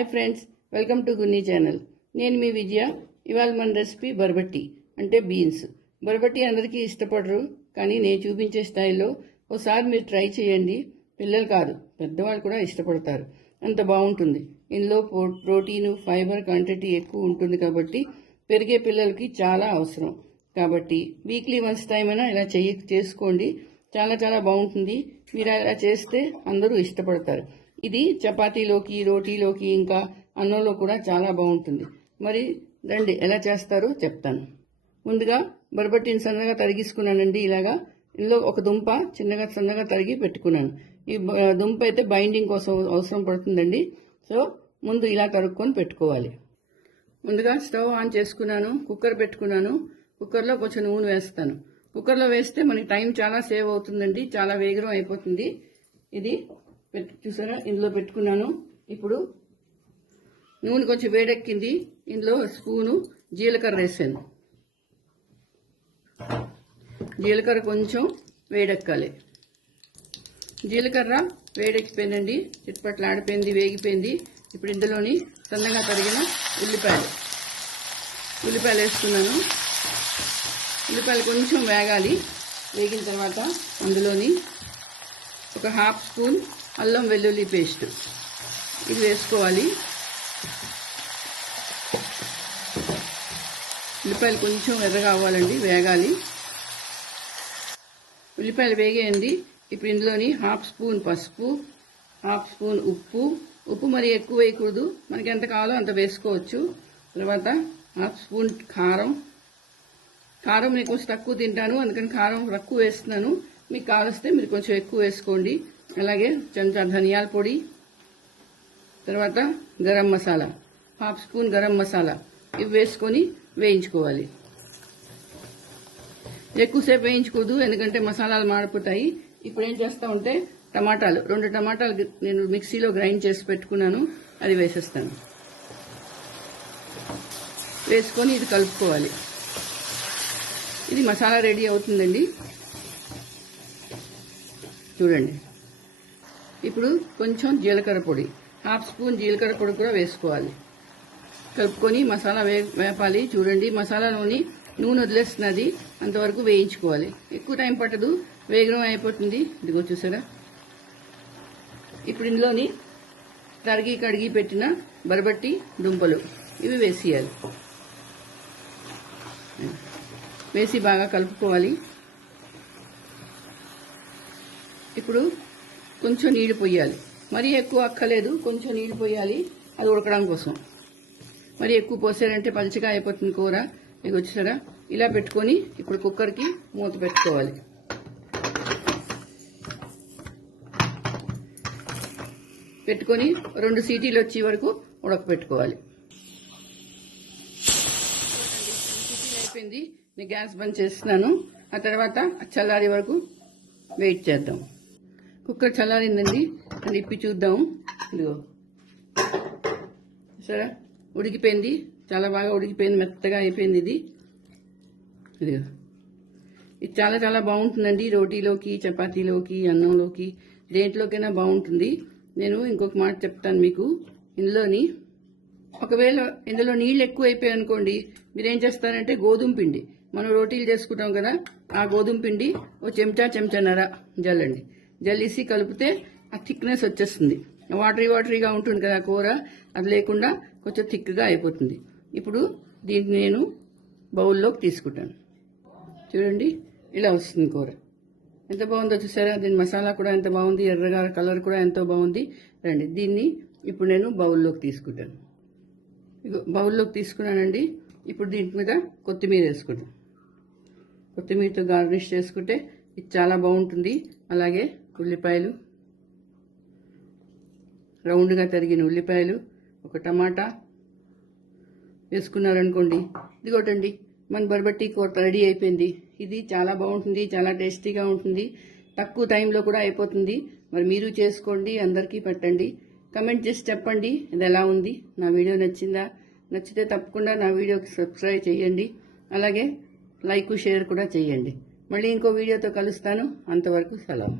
Hi friends, welcome to Gunni channel. నేను మీ విజయ. ఇవాళ మన రెసిపీ బర్బట్టి అంటే బీన్స్. బర్బట్టి అందరికీ ఇష్టపడరు, కానీ నేను చూపించే స్టైల్లో ఒకసారి మీరు ట్రై చేయండి. పిల్లలు కాదు, పెద్దవాళ్ళు కూడా ఇష్టపడతారు. అంత బాగుంటుంది. ఇందులో ప్రోటీను, ఫైబర్ క్వాంటిటీ ఎక్కువ ఉంటుంది కాబట్టి పెరిగే పిల్లలకి చాలా అవసరం. కాబట్టి వీక్లీ వన్స్ టైం అయినా ఇలా చేసుకోండి. చాలా చాలా బాగుంటుంది. మీరు ఇలా చేస్తే అందరూ ఇష్టపడతారు. ఇది చపాతీలోకి, రోటీలోకి, ఇంకా అన్నంలో కూడా చాలా బాగుంటుంది. మరి రండి ఎలా చేస్తారో చెప్తాను. ముందుగా బర్బట్టిని సన్నగా తరిగించుకున్నానండి. ఇలాగా ఇందులో ఒక దుంప చిన్నగా సన్నగా తరిగి పెట్టుకున్నాను. ఈ దుంప అయితే బైండింగ్ కోసం అవసరం పడుతుందండి. సో ముందు ఇలా తరుక్కొని పెట్టుకోవాలి. ముందుగా స్టవ్ ఆన్ చేసుకున్నాను, కుక్కర్ పెట్టుకున్నాను. కుక్కర్లో కొంచెం నూనె వేస్తాను. కుక్కర్లో వేస్తే మనకి టైం చాలా సేవ్ అవుతుందండి, చాలా వేగం అయిపోతుంది. ఇది చూసారా, ఇందులో పెట్టుకున్నాను. ఇప్పుడు నూనె కొంచెం వేడెక్కింది. ఇందులో స్పూను జీలకర్ర వేసాను. జీలకర్ర కొంచెం వేడెక్కాలి. జీలకర్ర వేడెక్కిపోయిందండి, చిట్పట్లు ఆడిపోయింది, వేగిపోయింది. ఇప్పుడు ఇందులోని సన్నగా తరిగిన ఉల్లిపాయలు వేసుకున్నాను. ఉల్లిపాయలు కొంచెం వేగాలి. వేగిన తర్వాత అందులోని ఒక హాఫ్ స్పూన్ అల్లం వెల్లుల్లి పేస్ట్ ఇది వేసుకోవాలి. ఉల్లిపాయలు కొంచెం ఎర్రగా అవ్వాలండి, వేగాలి. ఉల్లిపాయలు వేగేయండి. ఇప్పుడు ఇందులోని హాఫ్ స్పూన్ పసుపు, హాఫ్ స్పూన్ ఉప్పు మరి ఎక్కువ వేయకూడదు, మనకి ఎంత కావాలో అంత వేసుకోవచ్చు. తర్వాత హాఫ్ స్పూన్ కారం నేను కొంచెం తక్కువ తింటాను, అందుకని కారం తక్కువ వేస్తున్నాను. మీకు కావలిస్తే మీరు కొంచెం ఎక్కువ వేసుకోండి. అలాగే చెంచా ధనియాల పొడి, తర్వాత గరం మసాలా, హాఫ్ స్పూన్ గరం మసాలా ఇవి వేసుకొని వేయించుకోవాలి. ఎక్కువసేపు వేయించకూడదు, ఎందుకంటే మసాలాలు మాడిపోతాయి. ఇప్పుడు ఏం చేస్తా ఉంటే టమాటాలు 2 టమాటాలు నేను మిక్సీలో గ్రైండ్ చేసి పెట్టుకున్నాను, అది వేసేస్తాను. వేసుకొని ఇది కలుపుకోవాలి. ఇది మసాలా రెడీ అవుతుందండి. చూడండి, ఇప్పుడు కొంచెం జీలకర్ర పొడి, హాఫ్ స్పూన్ జీలకర్ర పొడి కూడా వేసుకోవాలి. కలుపుకొని మసాలా వేపాలి. చూడండి, మసాలాలోని నూనె వదిలేస్తున్నది, అంతవరకు వేయించుకోవాలి. ఎక్కువ టైం పట్టదు, వేగం అయిపోతుంది. ఇదిగో చూసారా. ఇప్పుడు ఇందులోని కడిగి పెట్టిన బర్బట్టి దుంపలు ఇవి వేసేయాలి. వేసి బాగా కలుపుకోవాలి. ఇప్పుడు కొంచెం నీళ్ళు పోయాలి. మరీ ఎక్కువ అక్కలేదు, కొంచెం నీళ్ళు పోయాలి, అది ఉడకడం కోసం. మరి ఎక్కువ పోసారంటే పలుచగా అయిపోతుంది కూర. మీకు వచ్చేసారా. ఇలా పెట్టుకొని ఇప్పుడు కుక్కర్కి మూత పెట్టుకోవాలి. పెట్టుకొని 2 సీటీలు వచ్చే వరకు ఉడకపెట్టుకోవాలి. అయిపోయింది, నేను గ్యాస్ బంద్ చేస్తున్నాను. ఆ తర్వాత చల్లారి వరకు వెయిట్ చేద్దాం. కుక్కర్ చల్లారిందండి, అది ఇప్పి చూద్దాము. ఇదిగో సరే, ఉడికిపోయింది, చాలా బాగా ఉడికిపోయింది, మెత్తగా అయిపోయింది. ఇదిగో ఇది చాలా చాలా బాగుంటుందండి. రోటీలోకి, చపాతీలోకి, అన్నంలోకి, దేంట్లోకైనా బాగుంటుంది. నేను ఇంకొక మాట చెప్తాను మీకు. ఒకవేళ ఇందులో నీళ్ళు ఎక్కువ అయిపోయాయి అనుకోండి, మీరేం చేస్తారంటే గోధుమ పిండి, మనం రోటీలు చేసుకుంటాం కదా, ఆ గోధుమ పిండి ఓ చెంచాన్నర జల్లండి. జల్లేసి కలిపితే ఆ థిక్నెస్ వచ్చేస్తుంది. వాటరీగా ఉంటుంది కదా కూర, అది లేకుండా కొంచెం థిక్గా అయిపోతుంది. ఇప్పుడు దీన్ని నేను బౌల్లోకి తీసుకుంటాను. చూడండి, ఇలా వస్తుంది కూర. ఎంత బాగుందో చూసారా. దీని మసాలా కూడా ఎంత బాగుంది, ఎర్రగా కలర్ కూడా ఎంతో బాగుంది. రండి, దీన్ని ఇప్పుడు నేను బౌల్లోకి తీసుకుంటాను. బౌల్లోకి తీసుకున్నానండి. ఇప్పుడు దీని మీద కొత్తిమీర వేసుకుంటాను. కొత్తిమీరతో గార్నిష్ చేసుకుంటే ఇది చాలా బాగుంటుంది. అలాగే ఉల్లిపాయలు, రౌండ్గా తరిగిన ఉల్లిపాయలు, ఒక టమాటా వేసుకున్నారనుకోండి, ఇదిగోటండి మన బర్బట్టి కూర రెడీ అయిపోయింది. ఇది చాలా బాగుంటుంది, చాలా టేస్టీగా ఉంటుంది, తక్కువ టైంలో కూడా అయిపోతుంది. మరి మీరు చేసుకోండి, అందరికీ పెట్టండి. కమెంట్ చేసి చెప్పండి ఇది ఎలా ఉంది. నా వీడియో నచ్చిందా? నచ్చితే తప్పకుండా నా వీడియోకి సబ్స్క్రైబ్ చేయండి. అలాగే లైక్, షేర్ కూడా చేయండి. మళ్ళీ ఇంకో వీడియోతో కలుస్తాను. అంతవరకు సెలవు.